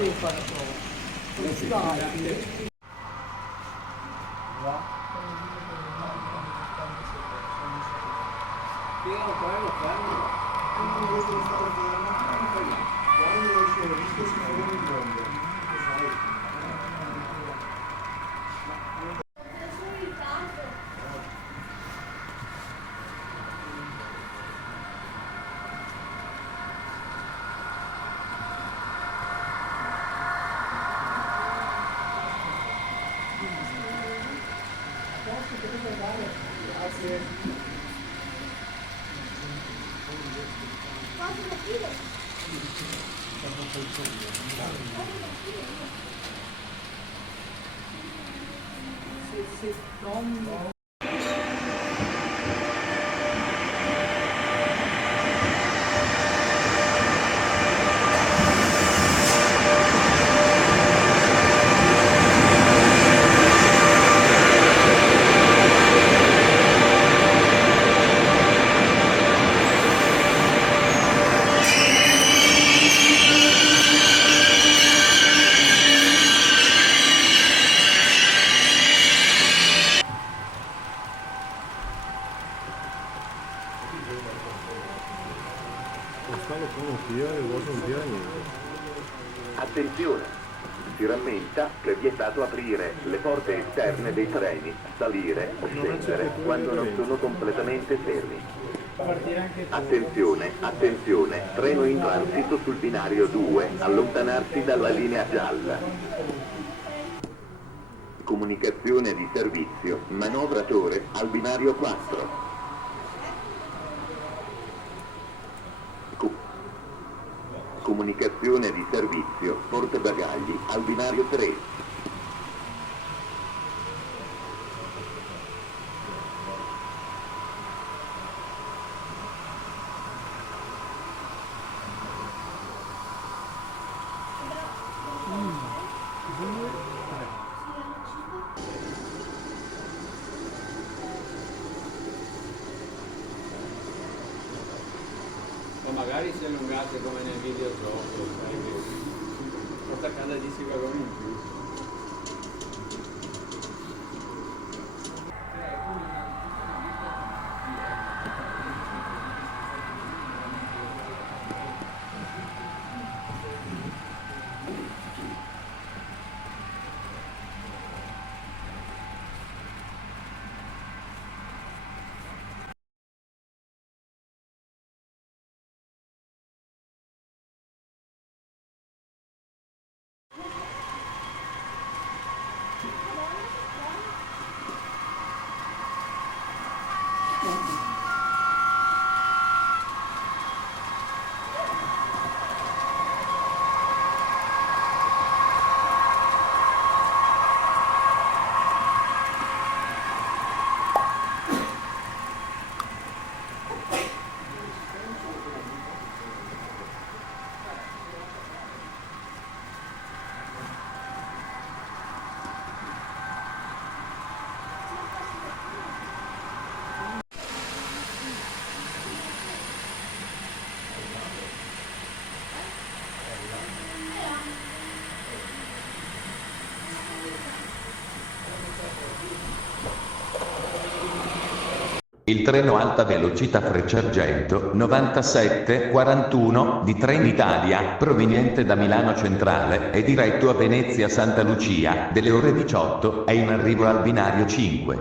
devi fare la prova. Dai. Grazie. Se trovi Attenzione! Si rammenta che è vietato aprire le porte esterne dei treni, salire o scendere quando non sono completamente fermi. Attenzione, attenzione, treno in transito sul binario 2, allontanarsi dalla linea gialla. Comunicazione di servizio, manovratore al binario 4. Comunicazione di servizio, portabagagli al binario 3. O magari si è allungate come nel videogioco, sai che porta a casa 10 vagoni in più. Il treno alta velocità Frecciargento 9741 di Trenitalia, proveniente da Milano Centrale e diretto a Venezia Santa Lucia, delle ore 18, è in arrivo al binario 5.